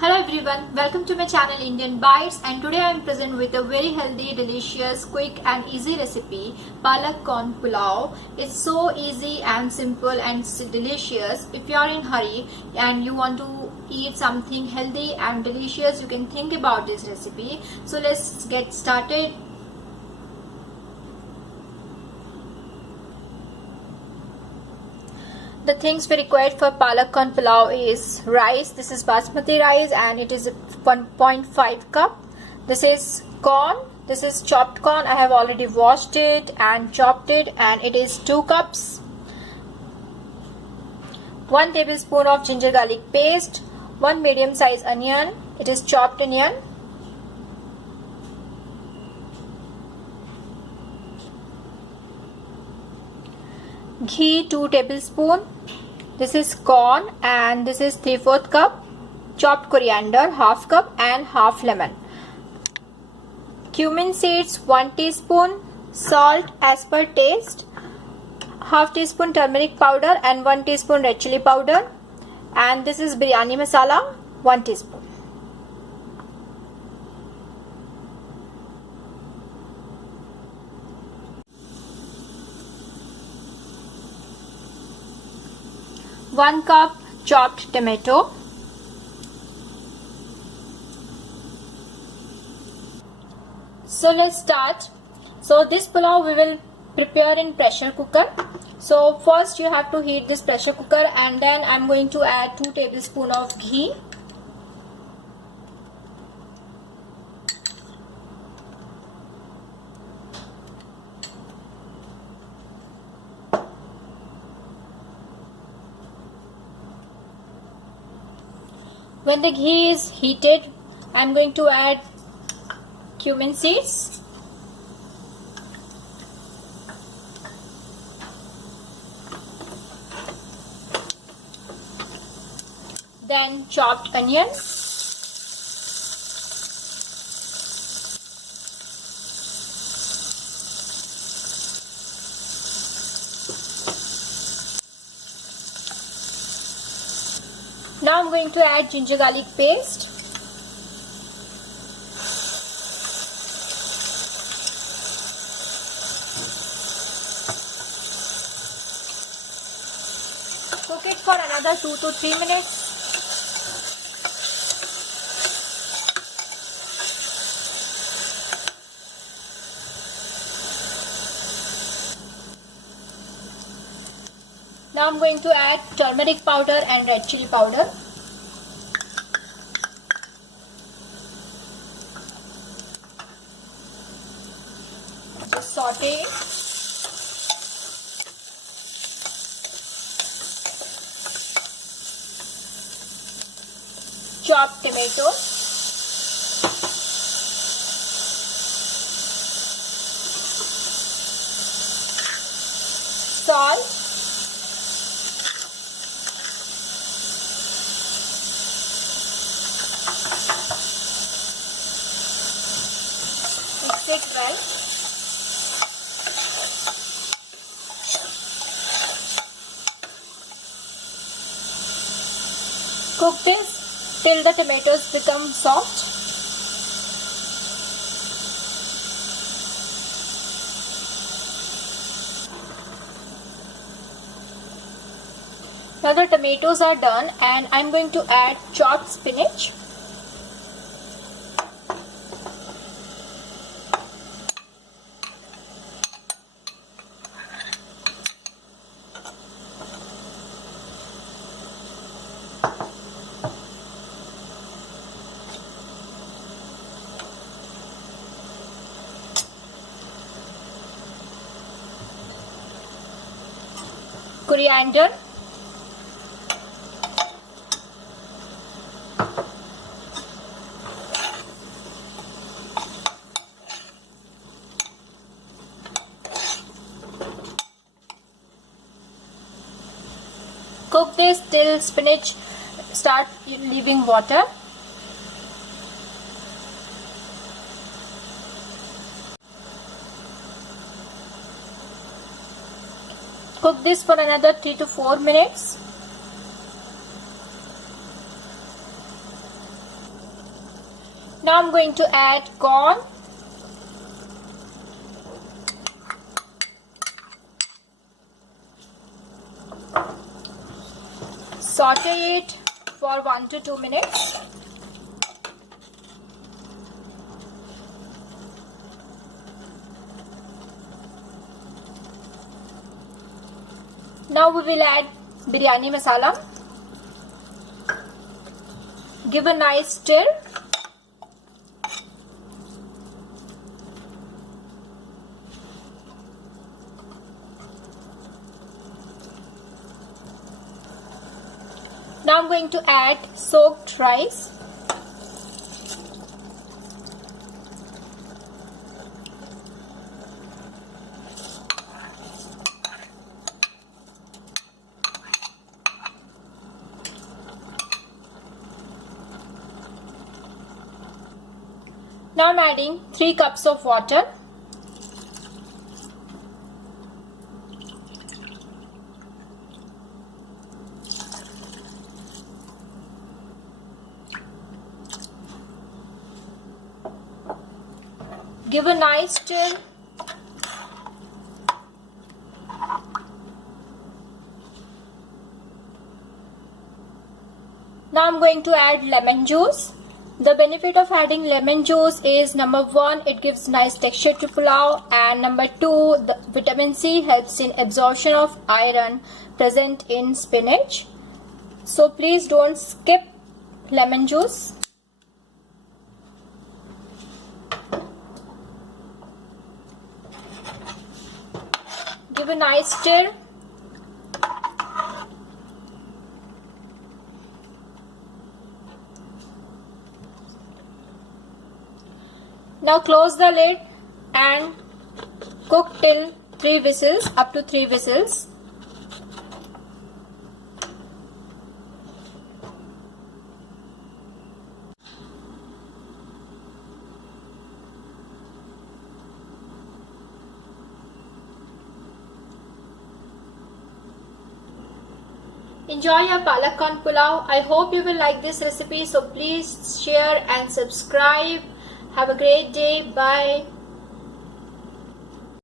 Hello everyone, welcome to my channel Indian Bites, and today I am present with a very healthy, delicious, quick and easy recipe, Palak Corn Pulao. It's so easy and simple and delicious. If you are in hurry and you want to eat something healthy and delicious, you can think about this recipe. So let's get started. The things we require for Palak Corn Pulao is rice. This is basmati rice and it is 1.5 cup. This is corn. This is chopped corn. I have already washed it and chopped it, and it is 2 cups. 1 tablespoon of ginger garlic paste. 1 medium size onion. It is chopped onion. Ghee 2 tablespoon. This is corn and this is 3/4 cup. Chopped coriander 1/2 cup and half lemon. Cumin seeds 1 teaspoon. Salt as per taste. 1/2 teaspoon turmeric powder and 1 teaspoon red chili powder. And this is biryani masala 1 teaspoon. One cup chopped tomato. So let's start. So this pulao we will prepare in pressure cooker. So first you have to heat this pressure cooker, and then I'm going to add 2 tablespoons of ghee. When the ghee is heated, I'm going to add cumin seeds. Then chopped onion. Now I'm going to add ginger garlic paste. Cook it for another 2 to 3 minutes. Now I'm going to add turmeric powder and red chili powder. Just saute it. Chopped tomato. Salt. Mix it well. Cook this till the tomatoes become soft. Now the tomatoes are done, and I'm going to add chopped spinach. Coriander. Cook this till spinach start leaving water. Cook this for another 3 to 4 minutes. Now I'm going to add corn. Saute it for 1 to 2 minutes. Now we will add biryani masala. Give a nice stir. Now I'm going to add soaked rice. Now I'm adding 3 cups of water. Give a nice stir. Now I'm going to add lemon juice. The benefit of adding lemon juice is number 1, it gives nice texture to pulao, and number 2, the vitamin C helps in absorption of iron present in spinach. So please don't skip lemon juice. Give a nice stir. Now close the lid and cook till 3 whistles, up to 3 whistles. Enjoy your palak corn pulao. I hope you will like this recipe, so please share and subscribe. Have a great day. Bye.